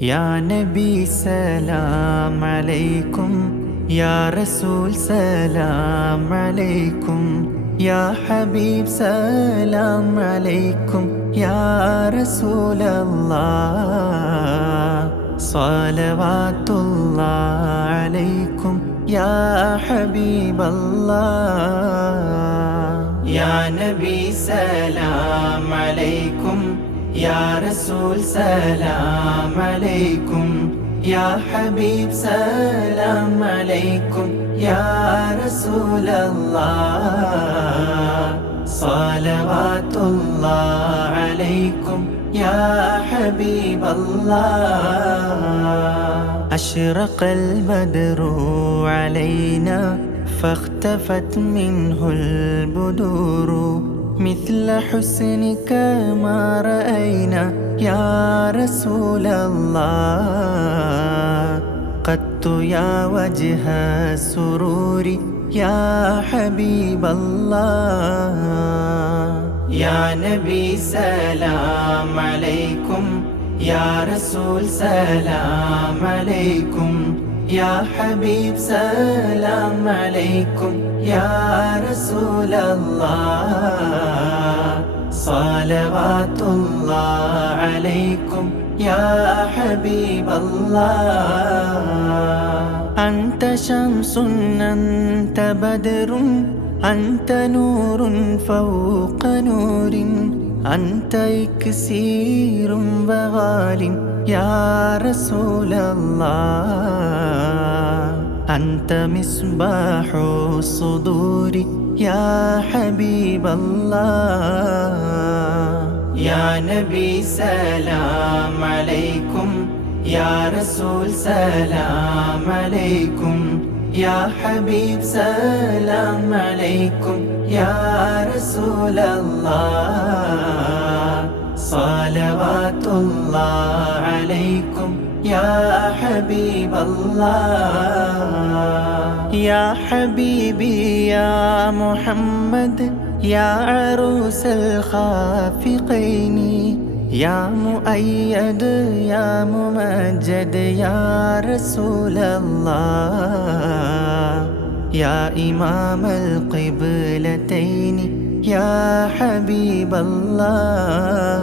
يا نبي سلام عليكم يا رسول سلام عليكم يا حبيب سلام عليكم يا رسول الله. صلوات الله عليكم يا حبيب الله. يا نبي سلام عليكم يا رسول سلام عليكم. يا حبيب سلام عليكم. يا رسول الله صلوات الله عليكم. يا حبيب الله أشرق البدر علينا فاختفت منه البدور. مثل حسنك ما رأينا يا رسول الله. قدت يا وجه السرور يا حبيب الله. يا نبي سلام عليكم يا رسول سلام عليكم يا حبيب سلام عليكم. يا رسول الله صلوات الله عليكم يا حبيب الله. أنت شمس أنت بدر أنت نور فوق نور. أنت إكسير وغال يا رسول الله. أنت مصباح الصدور يا حبيب الله. يا نبي سلام عليكم يا رسول سلام عليكم يا حبيب سلام عليكم يا رسول الله. صلوات الله عليكم يا حبيب الله. يا حبيبي يا محمد يا عروس الخافقين يا مؤيد يا ممجد يا رسول الله يا إمام القبلتين يا حبيب الله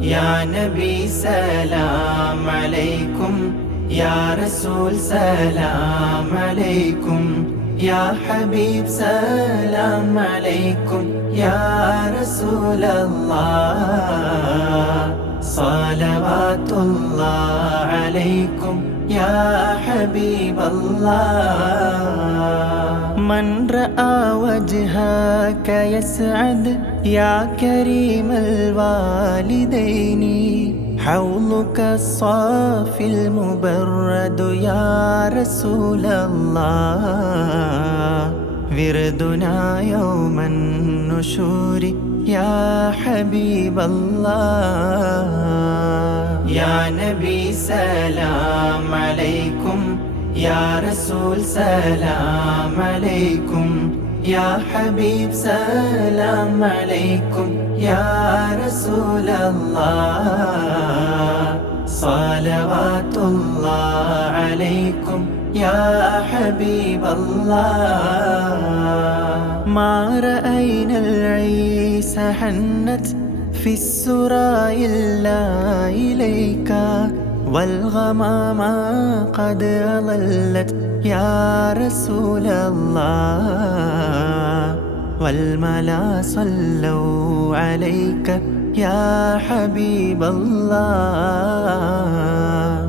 يا نبي سلام عليكم. يا رسول سلام عليكم. يا حبيب سلام عليكم. يا رسول الله صلوات الله عليكم. يا حبيب الله. من رأى وجهك يسعد. يا كريم الوالدين. حوضك الصافي المبرد يا رسول الله. وردنا يوم النشور يا حبيب الله. يا نبي سلام عليكم يا رسول سلام عليكم يا حبيب سلام عليكم. يا رسول الله صلوات الله عليكم يا حبيب الله. ما رأينا العيس حنت في السرى إلا إليك والغمامة قد أضلت يا رسول الله. والملا صلوا عليك يا حبيب الله.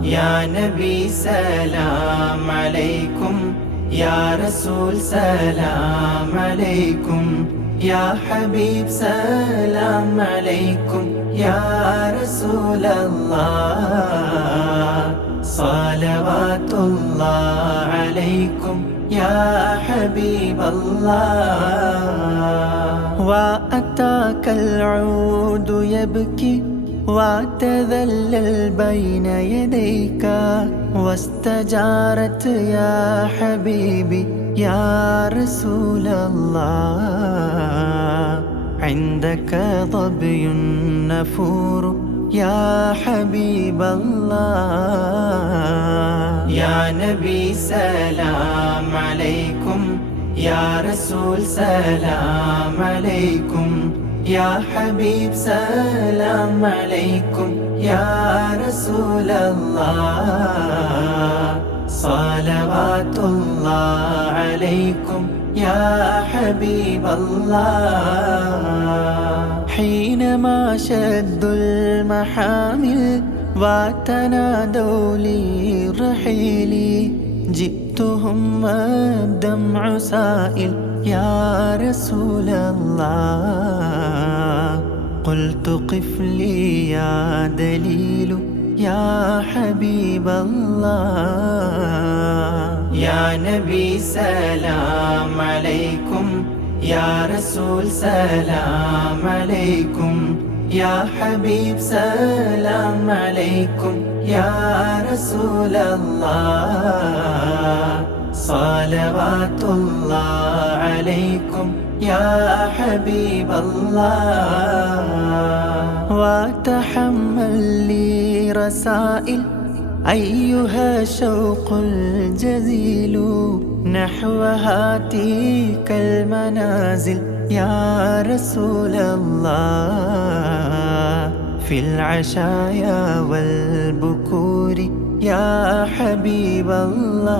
يا نبي سلام عليكم يا رسول سلام عليكم يا حبيب سلام عليكم يا رسول الله. صلوات الله عليكم. يا حبيب الله. وأتاك العود يبكي واعتذلل بين يديك. واستجارت يا حبيبي يا رسول الله. عندك ظبي نفور يا حبيب الله. يا نبي سلام عليكم. يا رسول سلام عليكم. يا حبيب سلام عليكم. يا رسول الله. صلوات الله عليكم. يا حبيب الله. حينما شدوا المحامل وتنادوا لي رحيلي جئتهم والدمع سائل يا رسول الله قلت قف لي يا دليل يا حبيب الله يا نبي سلام عليكم. يا رسول سلام عليكم. يا حبيب سلام عليكم. يا رسول الله صلوات الله عليكم. يا حبيب الله. وتحمل لي رسائل أيها شوق الجزيل. نحو هاتيك المنازل يا رسول الله. في العشايا والبكور يا حبيب الله.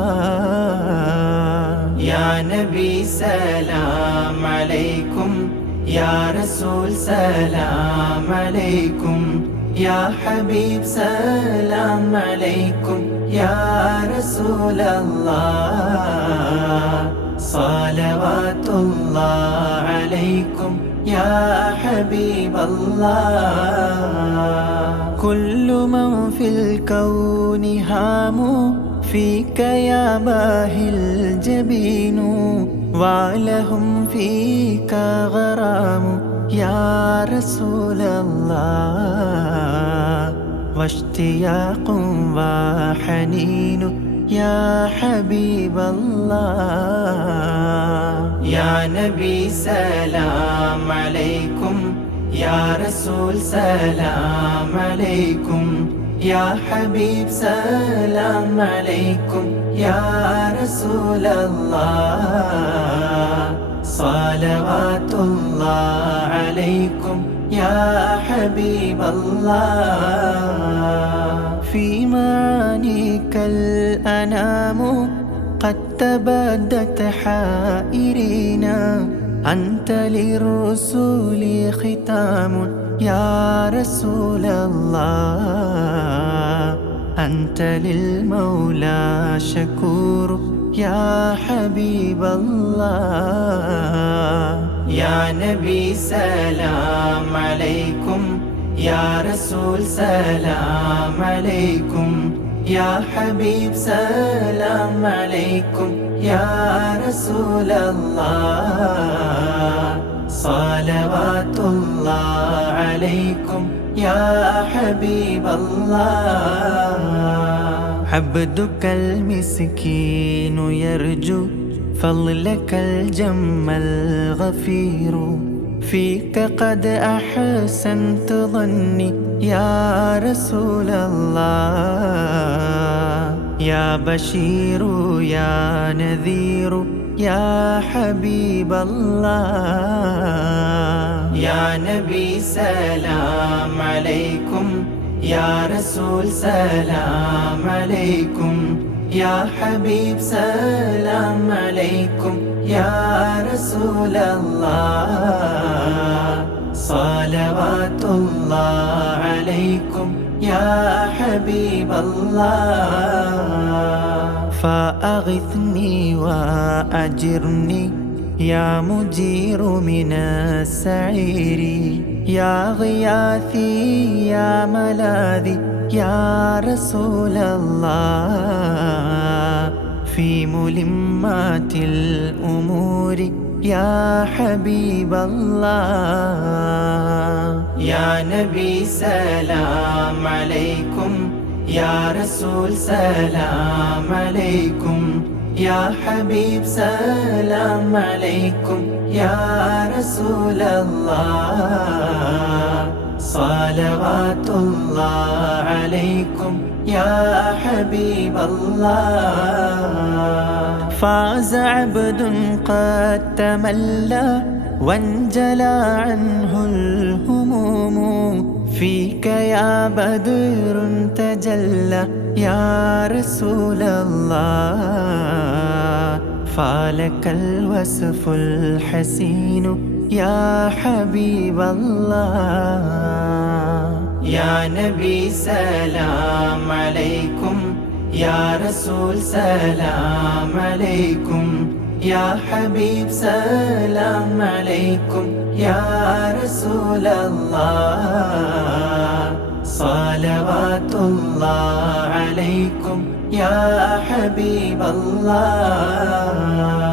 يا نبي سلام عليكم يا رسول سلام عليكم يا حبيب سلام عليكم. يا رسول الله صلوات الله عليكم يا حبيب الله. كل من في الكون هام فيك يا باهي الجبين ولهم فيك غرام يا رسول الله. واشتياق وحنين يا حبيب الله. يا نبي سلام عليكم يا رسول سلام عليكم يا حبيب سلام عليكم يا رسول الله. صلوات الله عليكم. يا حبيب الله في معانيك الأنام قد تبدت حائرين. أنت للرسول ختام يا رسول الله. أنت للمولى شكور يا حبيب الله. يا نبي سلام عليكم يا رسول سلام عليكم يا حبيب سلام عليكم يا رسول الله صلوات الله عليكم يا حبيب الله عبدك المسكين يرجو فضلك الجم الغفير. فيك قد أحسنت ظني يا رسول الله. يا بشير يا نذير يا حبيب الله. يا نبي سلام عليكم يا رسول سلام عليكم. يا حبيب سلام عليكم يا رسول الله. صلوات الله عليكم يا حبيب الله. فأغثني وأجرني يا مجير من السعير. يا غياثي يا ملاذي يا رسول الله في ملمات الأمور يا حبيب الله. يا نبي سلام عليكم يا رسول سلام عليكم يا حبيب سلام عليكم يا رسول الله. صلوات الله عليكم يا حبيب الله. فاز عبد قد تملى وانجلى عنه الهموم. فيك يا بدر تجلى يا رسول الله. فالك الوصف الحسين يا حبيب الله. يا نبي سلام عليكم. يا رسول سلام عليكم. يا حبيب سلام عليكم. يا رسول الله. صلوات الله عليكم. يا حبيب الله.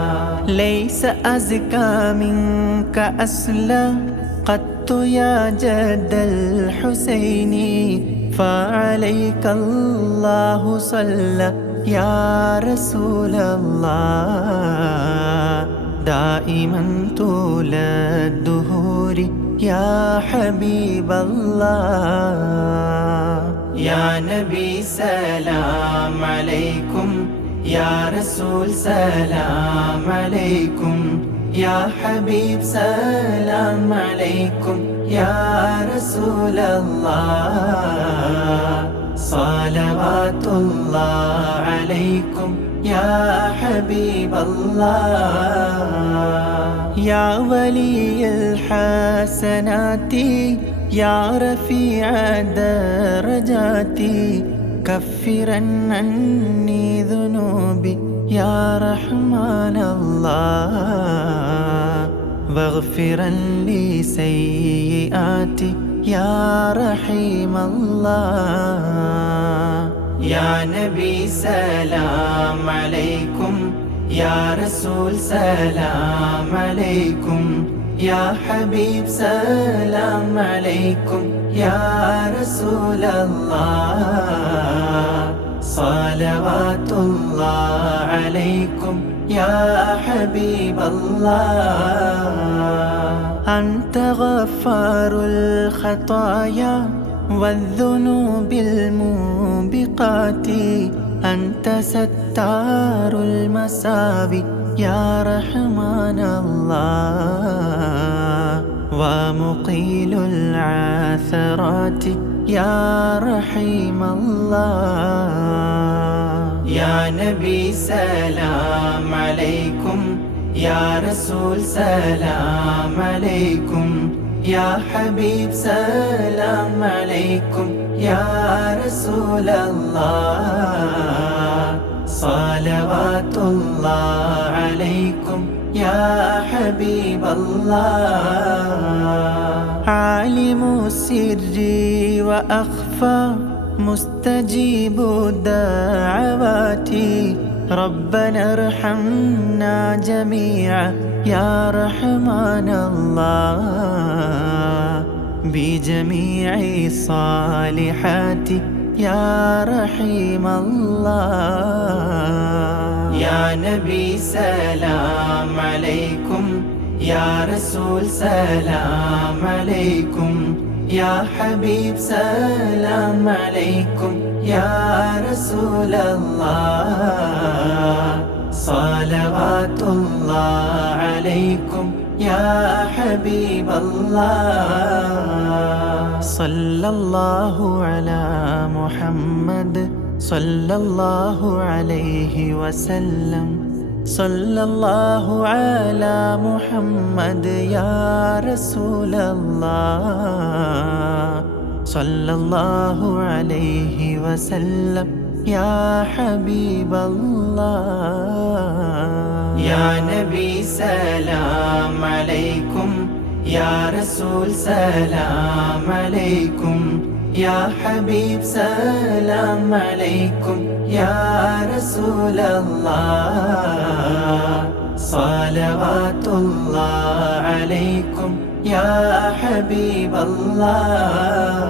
ليس أزكى منك أسلا قدت يا جد الحسين فعليك الله صلى. يا رسول الله دائما طول الدهور. يا حبيب الله يا نبي سلام عليكم. يا رسول سلام عليكم. يا حبيب سلام عليكم. يا رسول الله صلوات الله عليكم. يا حبيب الله يا ولي الحسنات يا رفيع درجاتي كفرا عني ذنوبي يا رحمن الله. واغفرا لي سيئاتي يا رحيم الله. يا نبي سلام عليكم يا رسول سلام عليكم. يا حبيب سلام عليكم يا رسول الله. صلوات الله عليكم يا حبيب الله. أنت غفار الخطايا والذنوب الموبقات. أنت ستار المساوي يا رحمن الله. ومقيل العثرات يا رحيم الله. يا نبي سلام عليكم يا رسول سلام عليكم. يا حبيب سلام عليكم يا رسول الله. صلوات الله عليكم يا حبيب الله. عالم السر وأخفى مستجيب الدعوات. ربنا ارحمنا جميعا يا رحمن الله. بجميع الصالحات يا رحيم الله. يا نبي سلام عليكم يا رسول سلام عليكم يا حبيب سلام عليكم. يا رسول الله صلوات الله عليكم يا حبيب الله. صلى الله على محمد صلى الله عليه وسلم. صلى الله على محمد يا رسول الله. صلى الله عليه وسلم يا حبيب الله يا نبي سلام عليكم يا رسول سلام عليكم يا حبيب سلام عليكم يا رسول الله صلوات الله عليكم يا حبيب الله.